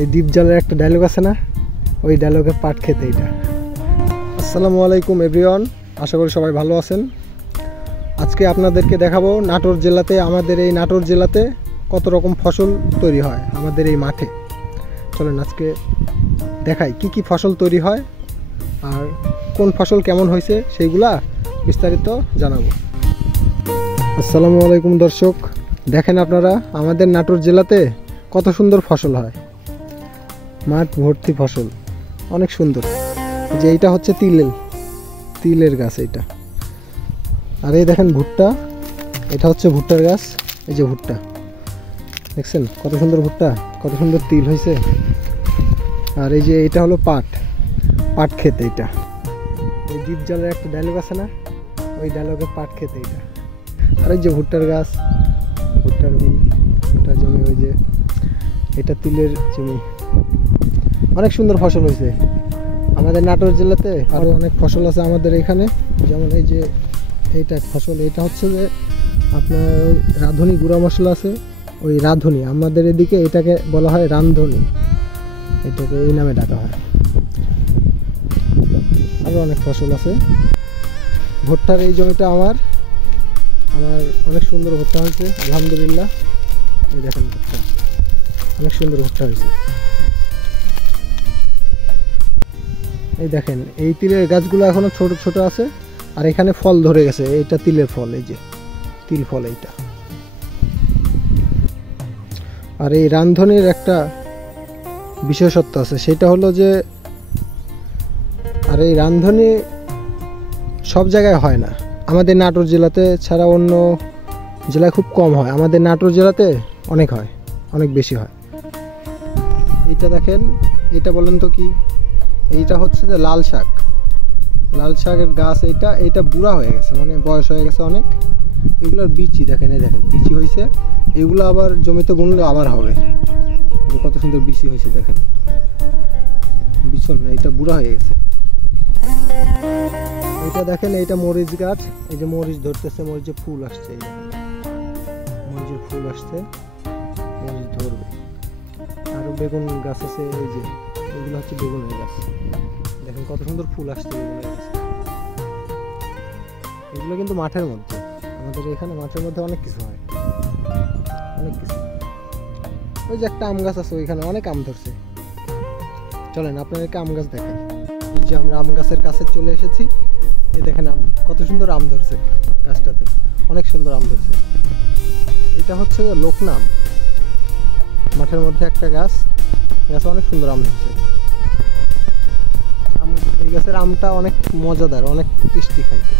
এই দ্বীপ জলের একটা ডায়লগ আছে না, ওই ডায়লগের পাট খেতে এটা। আসসালামু আলাইকুম এভরিওয়ান, আশা করি সবাই ভালো আছেন। আজকে আপনাদেরকে দেখাবো নাটোর জেলাতে, আমাদের এই নাটোর জেলাতে কত রকম ফসল তৈরি হয় আমাদের এই মাঠে। চলেন আজকে দেখাই কি কি ফসল তৈরি হয় আর কোন ফসল কেমন হয়েছে সেইগুলা বিস্তারিত জানাবো। আসসালামু আলাইকুম দর্শক, দেখেন আপনারা আমাদের নাটোর জেলাতে কত সুন্দর ফসল হয়, মাঠ ভর্তি ফসল, অনেক সুন্দর। যে এইটা হচ্ছে তিলের গাছ এইটা, আর এই দেখেন ভুট্টা, এটা হচ্ছে ভুট্টার গাছ। এই যে ভুট্টা দেখছেন কত সুন্দর ভুট্টা, কত সুন্দর তিল হয়েছে। আর এই যে এটা হলো পাট খেতে এটা। এই দ্বীপ জলের একটা ডায়লগ আছে না, ওই ডায়লগের পাট খেতে এটা। আর এই যে ভুট্টার গাছ, ভুট্টার জমি, ওই যে এটা তিলের জমি, অনেক সুন্দর ফসল হয়েছে আমাদের নাটোর জেলাতে। আরও অনেক ফসল আছে আমাদের এখানে, যেমন এই যে এইটা ফসল, এটা হচ্ছে যে আপনার রাঁধুনি গুঁড়া মশলা আছে, ওই রাঁধুনি, আমাদের এদিকে এটাকে বলা হয় রাঁধুনি, এটাকে এই নামে ডাকা হয়। আরও অনেক ফসল আছে। ভুট্টার এই জমিটা আমার অনেক সুন্দর ভুট্টা হয়েছে আলহামদুলিল্লাহ। এই দেখেন ভুট্টা, অনেক সুন্দর ভুট্টা হয়েছে। এই দেখেন এই তিলের গাছগুলো এখনো ছোট ছোট আছে, আর এখানে ফল ধরে গেছে, এইটা তিলের ফল, এই যে তিল ফল এইটা। আর এই রাঁধুনির একটা বিশেষত্ব আছে, সেটা হলো যে আর এই রাঁধুনি সব জায়গায় হয় না, আমাদের নাটোর জেলাতে ছাড়া অন্য জেলায় খুব কম হয়, আমাদের নাটোর জেলাতে অনেক হয়, অনেক বেশি হয়। এইটা দেখেন, এটা বলেন তো কি? এইটা হচ্ছে যে লাল শাকের গাছ। এইটা বুড়া হয়ে গেছে, মানে বয়স হয়ে গেছে অনেক। এগুলোর বিচি দেখেন, এই দেখেন বিচি হয়েছে, এগুলো আবার জমিতে বুনলে আবার হবে। কত সুন্দর বিচি হয়েছে দেখেন, বিছন, এইটা বুড়া হয়ে গেছে। এটা দেখেন, এইটা মরিচ গাছ, এই যে মরিচ ধরতেছে, মরিচের ফুল আসছে, এই মরিচের ফুল আসছে, মরিচ ধরবে। আরো বেগুন গাছ আছে, এই যে এগুলো হচ্ছে বেগুনের গাছ, দেখেন কত সুন্দর ফুল আসছে বেগুনের গাছে। এগুলো কিন্তু মাঠের মধ্যে, আমাদের এখানে মাঠের মধ্যে অনেক কিছু হয়, অনেক কিছু। ওই যে একটা আম গাছ আছে, ওইখানে অনেক আম ধরছে। চলেন আপনাদেরকে আম গাছ দেখাই। এই যে আমরা আম গাছের কাছে চলে এসেছি, এই দেখেন আম, কত সুন্দর আম ধরছে গাছটাতে, অনেক সুন্দর আম ধরছে। এটা হচ্ছে লোকনা আম, মাঠের মধ্যে একটা গাছে অনেক সুন্দর আম ধরছে। এই গাছের আমটা অনেক মজাদার, অনেক টেস্টি খাইতে।